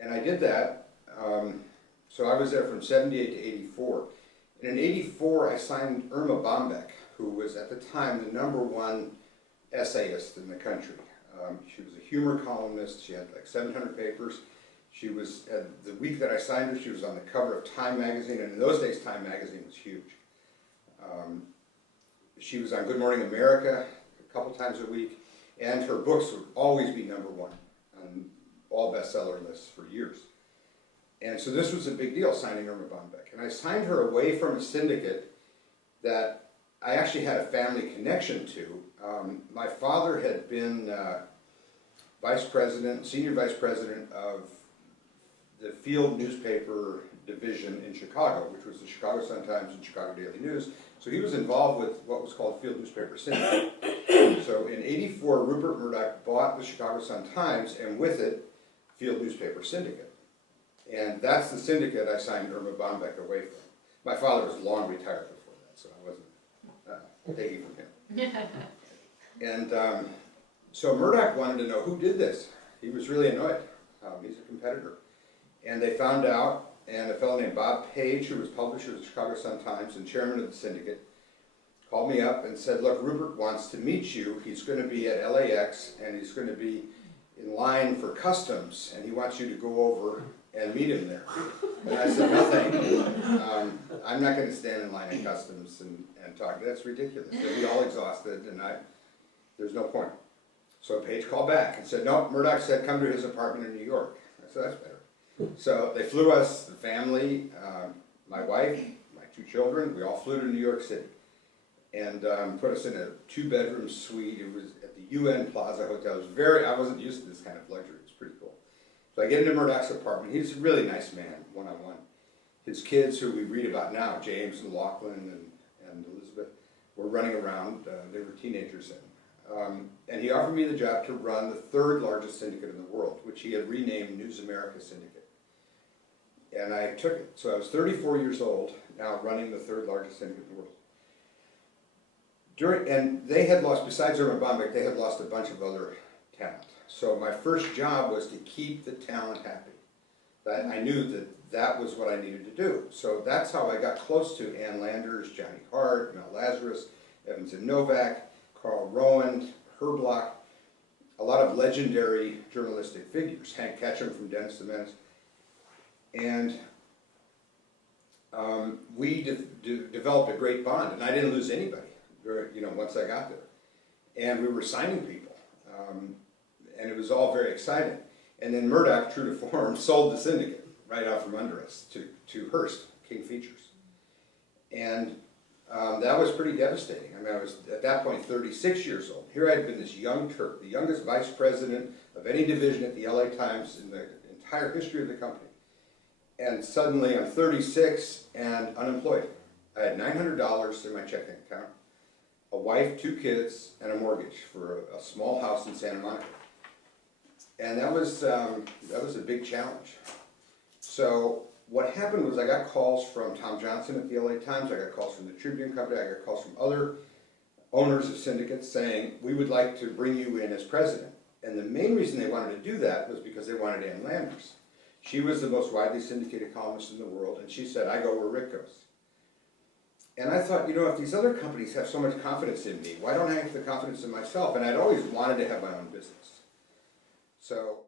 And I did that. So I was there from 78 to 84. And in 84, I signed Irma Bombeck, who was at the time the #1 essayist in the country. She was a humor columnist. She had like 700 papers. She was, the week that I signed her, she was on the cover of Time magazine, and in those days Time magazine was huge. She was on Good Morning America a couple times a week, and her books would always be #1 on all bestseller lists for years. And so this was a big deal, signing Irma Bombeck. And I signed her away from a syndicate that I actually had a family connection to. My father had been senior vice president of the field newspaper division in Chicago, which was the Chicago Sun-Times and Chicago Daily News. So he was involved with what was called field newspaper syndicate. So in 84, Rupert Murdoch bought the Chicago Sun-Times, and with it, field newspaper syndicate. And that's the syndicate I signed Irma Bombeck away from. My father was long retired before that, so I wasn't taking from him. And so Murdoch wanted to know who did this. He was really annoyed. He's a competitor. And they found out, and a fellow named Bob Page, who was publisher of the Chicago Sun-Times and chairman of the syndicate, called me up and said, look, Rupert wants to meet you. He's going to be at LAX, and he's going to be in line for customs, and he wants you to go over and meet him there. And I said, no thank you. I'm not going to stand in line at customs and talk. That's ridiculous. They'll be all exhausted, and there's no point. So Page called back and said, no, Murdoch said come to his apartment in New York. I said, that's better. So they flew us, the family, my wife, my 2 children, we all flew to New York City and put us in a 2-bedroom suite. It was at the UN Plaza Hotel. It was I wasn't used to this kind of luxury. It was pretty cool. So I get into Murdoch's apartment. He's a really nice man, one-on-one. His kids, who we read about now, James and Lachlan and Elizabeth, were running around. They were teenagers then. And he offered me the job to run the 3rd largest syndicate in the world, which he had renamed News America Syndicate. And I took it. So I was 34 years old, now running the 3rd largest syndicate in the world. And they had lost, besides Rupert Bombeck, they had lost a bunch of other talent. So my first job was to keep the talent happy. I knew that was what I needed to do. So that's how I got close to Ann Landers, Johnny Hart, Mel Lazarus, Evans and Novak, Carl Rowan, Herblock, a lot of legendary journalistic figures, Hank Ketchum from Dennis the Menace. And we developed a great bond, and I didn't lose anybody, once I got there. And we were signing people, and it was all very exciting. And then Murdoch, true to form, sold the syndicate right out from under us to Hearst, King Features. And that was pretty devastating. I mean, I was, at that point, 36 years old. Here I had been this young Turk, the youngest vice president of any division at the LA Times in the entire history of the company. And suddenly I'm 36 and unemployed. I had $900 in my checking account, a wife, 2 kids, and a mortgage for a small house in Santa Monica. And that was a big challenge. So what happened was I got calls from Tom Johnson at the LA Times, I got calls from the Tribune Company, I got calls from other owners of syndicates saying, we would like to bring you in as president. And the main reason they wanted to do that was because they wanted Ann Landers. She was the most widely syndicated columnist in the world, and she said, I go where Rick goes. And I thought, if these other companies have so much confidence in me, why don't I have the confidence in myself? And I'd always wanted to have my own business. So